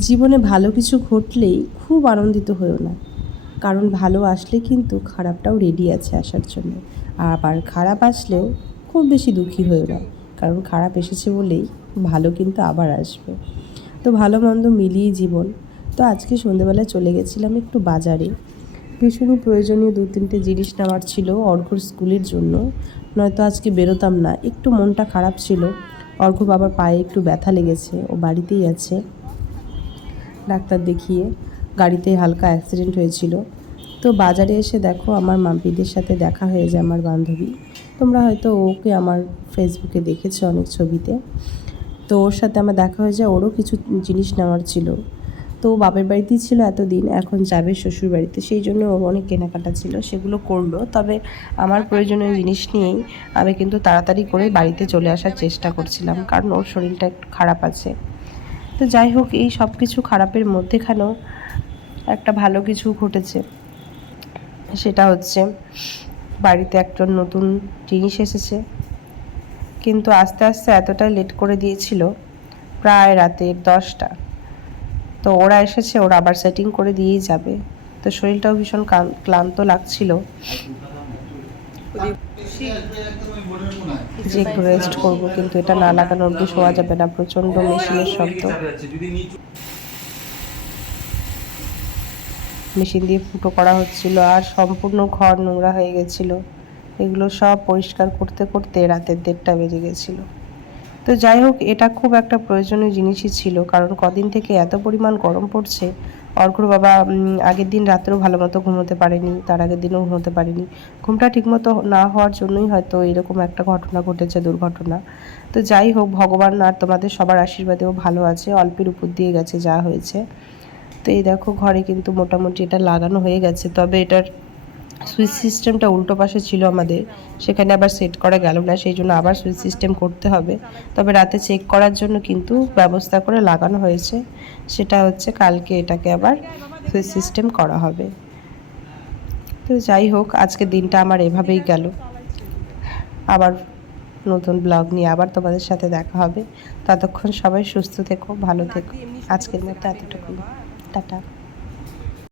জীবনে ভালো কিছু ঘটলেই খুব আনন্দিত হয়েও না, কারণ ভালো আসলে কিন্তু খারাপটাও রেডি আছে আসার জন্য। আবার খারাপ আসলেও খুব বেশি দুঃখী হয়েও না, কারণ খারাপ এসেছে বলেই ভালো কিন্তু আবার আসবে। তো ভালো মন্দ মিলিয়ে জীবন। তো আজকে সন্ধেবেলায় চলে গেছিলাম একটু বাজারে। ভীষণই প্রয়োজনীয় 2-3টে জিনিস নেওয়ার ছিল অর্ঘ্যর স্কুলের জন্য, নয়তো আজকে বেরোতাম না। একটু মনটা খারাপ ছিল। অর্ঘ্য বাবার পায়ে একটু ব্যথা লেগেছে, ও বাড়িতেই আছে। ডাক্তার দেখিয়ে গাড়িতে হালকা অ্যাক্সিডেন্ট হয়েছিল। তো বাজারে এসে দেখো আমার মাম্পিদের সাথে দেখা হয়ে যায়, আমার বান্ধবী। তোমরা হয়তো ওকে আমার ফেসবুকে দেখেছো অনেক ছবিতে। তো ওর সাথে আমার দেখা হয়ে যায়, ওরও কিছু জিনিস নেওয়ার ছিল। তো ও বাপের বাড়িতেই ছিল এতদিন, এখন যাবে শ্বশুর বাড়িতে, সেই জন্য ওর অনেক কেনাকাটা ছিল, সেগুলো করলো। তবে আমার প্রয়োজনীয় জিনিস নিয়েই আমি কিন্তু তাড়াতাড়ি করে বাড়িতে চলে আসার চেষ্টা করছিলাম, কারণ ওর শরীরটা একটু খারাপ আছে। তো যাই হোক, এই সব কিছু খারাপের মধ্যেখানেও একটা ভালো কিছু ঘটেছে। সেটা হচ্ছে বাড়িতে একজন নতুন জিনিস এসেছে, কিন্তু আস্তে আস্তে এতটাই লেট করে দিয়েছিল, প্রায় রাতের 10টা। তো ওরা এসেছে, ওরা আবার সেটিং করে দিয়েই যাবে। তো শরীরটাও ভীষণ ক্লান্ত লাগছিল, যে একটু রেস্ট করবো, কিন্তু এটা না লাগানো অব্দি শোয়া যাবে না, প্রচণ্ড মেশিনের শব্দ। মেশিন দিয়ে ফুটো করা হচ্ছিল, আর সম্পূর্ণ ঘর নোংরা হয়ে গেছিলো। এগুলো সব পরিষ্কার করতে করতে রাতের 1:30 বেজে গেছিলো। তো যাই হোক, এটা খুব একটা প্রয়োজনীয় জিনিসই ছিল, কারণ কদিন থেকে এত পরিমাণ গরম পড়ছে। অর্ঘ্যর বাবা আগের দিন রাত্রেও ভালো মতো ঘুমোতে পারেনি, তার আগের দিনও ঘুমোতে পারেনি। ঘুমটা ঠিকমতো না হওয়ার জন্যই হয়তো এরকম একটা ঘটনা ঘটেছে, দুর্ঘটনা। তো যাই হোক, ভগবান আর তোমাদের সবার আশীর্বাদেও ভালো আছে, অল্পের উপর দিয়ে গেছে যা হয়েছে। তো এই দেখো, ঘরে কিন্তু মোটামুটি এটা লাগানো হয়ে গেছে, তবে এটার সুইচ সিস্টেমটা উল্টো পাশে ছিল আমাদের, সেখানে আবার সেট করা গেল না, সেই জন্য আবার সুইচ সিস্টেম করতে হবে। তবে রাতে চেক করার জন্য কিন্তু ব্যবস্থা করে লাগানো হয়েছে, সেটা হচ্ছে কালকে এটাকে আবার সুইচ সিস্টেম করা হবে। তো যাই হোক, আজকে দিনটা আমার এভাবেই গেল। আবার নতুন ব্লগ নিয়ে আবার তোমাদের সাথে দেখা হবে। ততক্ষণ সবাই সুস্থ থেকো, ভালো থেকো। আজকের মতো এতটুকুই। টাটা।